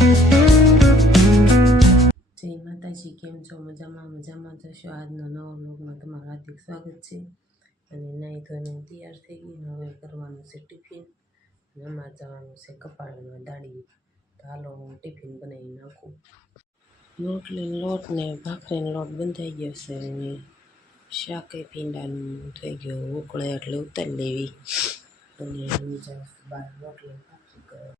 જય માતાજી, કેમ છો? મજામાં જશો? આજનો નવો વ્લોગમાં તમારું હાર્દિક સ્વાગત છે। અને નાહી ધોઈને તૈયાર થઈ ગઈ, હવે કરવાનું છે ટિફિન અને અમારે જવાનું છે કપાળમાં દાડી। તો હાલો હું ટિફિન બનાવી નાખું। રોટલીનો લોટ ને ભાખરીનો લોટ બંધાઈ ગયો છે અને શાકે ભીંડાનું થઈ ગયો ઉકળે એટલે ઉતારી લેવી અને બહાર રોટલી ભાખરી કરવા।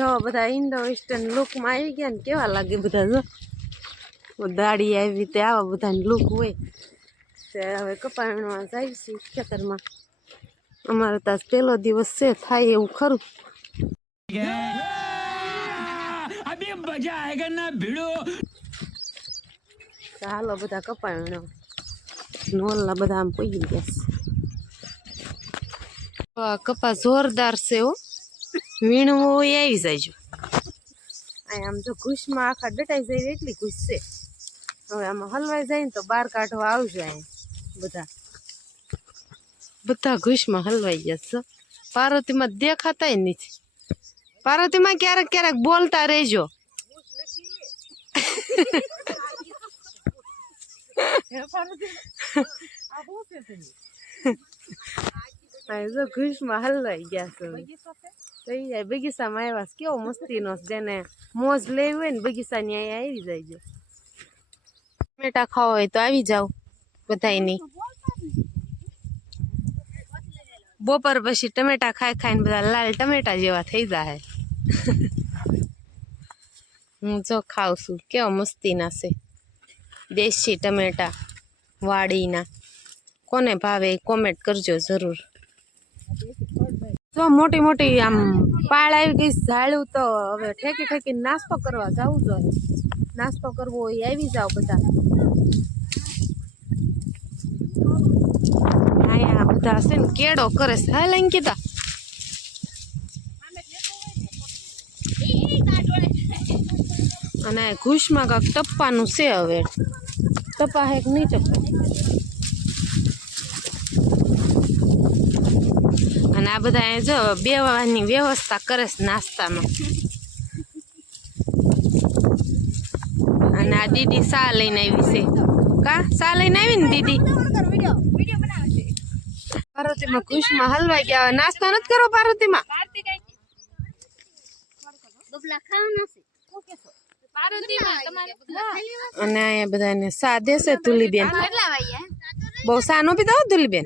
જો બધા ઇન્ડો વેસ્ટર્ન લુકમાં આવી ગયા ને કેવા લાગે બધા। જો દાડી આવી તે આવા બધાની લુક હોય તે હવે કપાળમાં જાય છે ખેતરમાં। અમારે તો આજ પહેલો દિવસ છે, થાય એવું ખરું। અભી મજા આયેગા ના ભીડો। હાલો બધા કપાળમાં નોલના બધા આમ પડી ગયા છે। કપા જોરદાર છે હો, વીણવું હોય આવી જાય। અહીં આમ જો ઘૂસમાં આખા ડટાઈ જાય એટલી ઘૂસ છે। હવે આમાં હલવાઈ જાય ને તો બહાર કાઢવા આવજો। અહીં બધા ઘૂસમાં હલવાઈ ગયા છે। પાર્વતીમાં દેખાતા નથી। પાર્વતીમાં ક્યારેક ક્યારેક બોલતા રહેજો। ઘૂસમાં હલવાઈ ગયા છે। બગીચામાં આવ્યા કેવો મસ્તીનો જેને મોજ લેવી હોય ને બગીચાની અહીંયા આવી જાય। ટમેટા ખાવા હોય તો આવી જાવ બધાયની। બપોર પછી ટમેટા ખાઈ ખાઈને બધા લાલ ટમેટા જેવા થઈ જાય। હું જો ખાઉં છું, કેવા મસ્તીના છે દેશી ટમેટા વાડીના। કોને ભાવે કોમેન્ટ કરજો જરૂર। તો મોટી મોટી આમ પાળ આવી ગઈ ઝાડું, તો હવે ઠેકી ઠેકીને નાસ્તો કરવા જવું જોઈએ। નાસ્તો કરવો હોય આવી જાવ બધા। અહીંયા બધા છે ને કેળો કરે છે। હાલ અંકિતા અને ઘૂસમાં કાંક ટપ્પાનું છે, હવે ટપ્પા હેક નહીં ટપ્પા। અને આ બધા જો બેવાની વ્યવસ્થા કરે છે નાસ્તામાં। અને આ દીદી સા લઈને આવી છે। કા સા લઈને આવી ને દીદી? પાર્વતીમાં ઘૂસમાં હલવાઈ ગયા। નાસ્તો નથી કરો પાર્વતીમાં? અને અહીંયા બધાને સા દેશે ધુલીબેન। બહુ સા નો પીતા હો ધુલીબેન।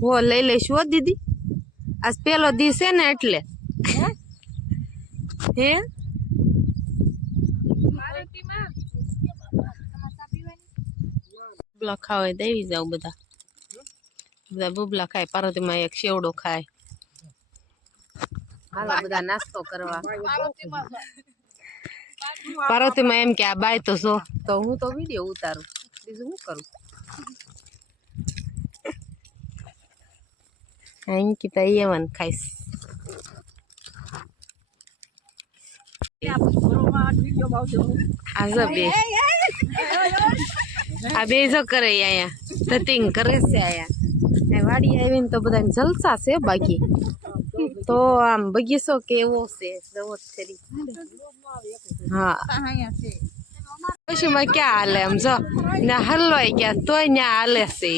હો લઈ લઈશું હો દીદી, આજ પેલો દી છે ને એટલે। હે બબલા ખાવા દેવી જાવ બધા। બધા બબલા ખાય, પાર્વતીમાં એક શેવડો ખાય। હાલો બધા નાસ્તો કરવા। પાર્વતીમાં એમ કે આ બાય તો જો, તો હું તો વિડીયો ઉતારું, બીજું શું કરું। અંકિતા એવન ખાઈશ। આ બે જો કરે અહીંયા ધતિંગ કરે છે। અહીંયા વાડી આવીને તો બધા જલસા છે। બાકી તો આમ બગીચો કેવો છે જવો ખરી। હા પછી માં ક્યાં હાલે આમ જો ને હલવાઈ ગયા તોય ત્યાં હાલે છે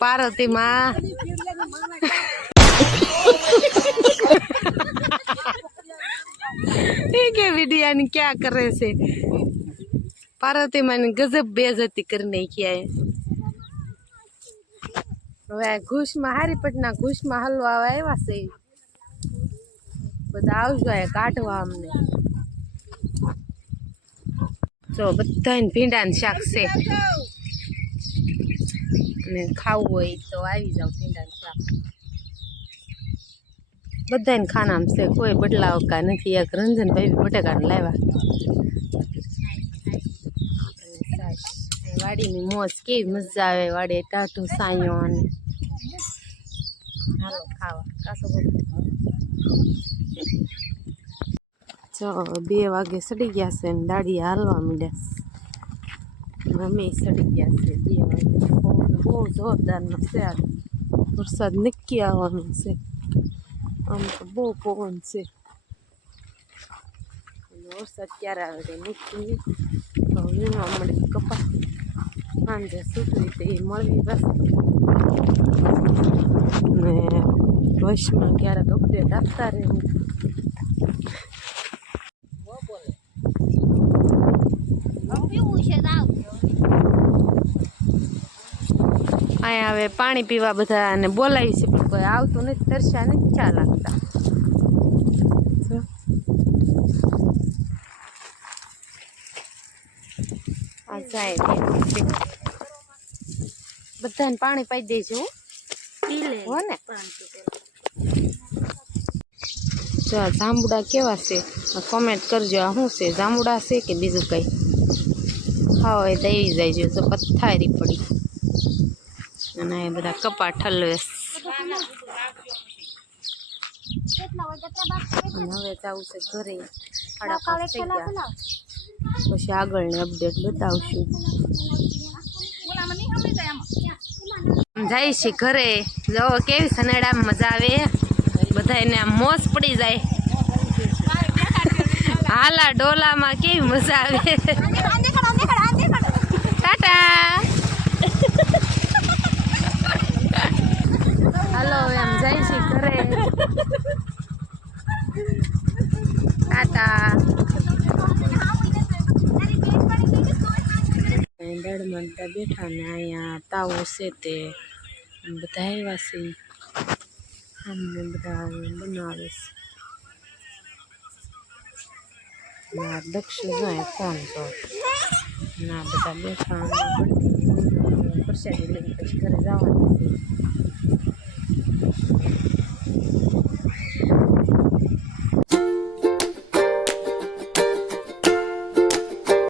પાર્વતીમાં। કે વિડિયાની ક્યાં કરે છે પાર્વતીમાં, ગજબ બેઇज्जती કરી નાખી। હવે ઘૂસમાં હારીપટના ઘૂસમાં હલવા આવ્યા છે બધા। આવજો કાઢવા અમને। જો બધાને ભીંડાનું શાક છે અને ખાવું હોય તો આવી જાવ ભીંડાનું શાક। બધાને ખાનામાં છે, કોઈ બદલાવ કા નથી. એક રંજનભાઈ બટેકાને લાવ્યા. વાડીની મોજ કેવી મજા આવે. વાડી ટાઢું સાયો અને હાલો ખાવા કાસો જો 2 વાગે સડી ગયા છે ને દાડી હાલવા માંડ્યા છે. અમે સડી ગયા છે 2 વાગે. બહુ જોરદારનો છે. આ વરસાદ નક્કી આવવાનો છે. આમ તો બહુ પવન છે. વરસાદ ક્યારે આવે છે નક્કી નહીં. તો વીણવા મળી કપા સાંજે સુકવી તો એ મળવી બસ. ને વર્ષમાં ક્યારેક અપડેટ આપતા રહેવું. અહીંયા હવે પાણી પીવા બધા અને બોલાવી છે પણ કોઈ આવતું નથી. તરસ્યા નથી ચા લાગતા. આ જાય બધાને પાણી પાઈ દેજો હો ને. જો આ જાંબુડા કેવા છે કોમેન્ટ કરજો. આ શું છે, જાંબુડા છે કે બીજું કંઈ? ખાવા હોય તો એવી જાય જો પથ્થારી પડી. અને એ બધા કપા ઠલવે. અને હવે જવું છે ઘરે. 5:30 થઈ ગયા. પછી આગળની અપડેટ બતાવશું. જાય છે ઘરે. જો કેવી સનેડામાં મજા આવે. બધાને આમ મોજ પડી જાય. હાલા ડોલામાં કેવી મજા આવે. ટાટા. હાલો એમ જાય છે ઘરે. ટાટા. દળમાં બેઠા ને અહીંયા તાવો છે તે બધા આવ્યા છે. અમને બધા બનાવે છે. દક્ષિણ જાય ફોન તો ના બધા બેઠા પ્રસાદી લઈને પછી ઘરે જવાનું છે.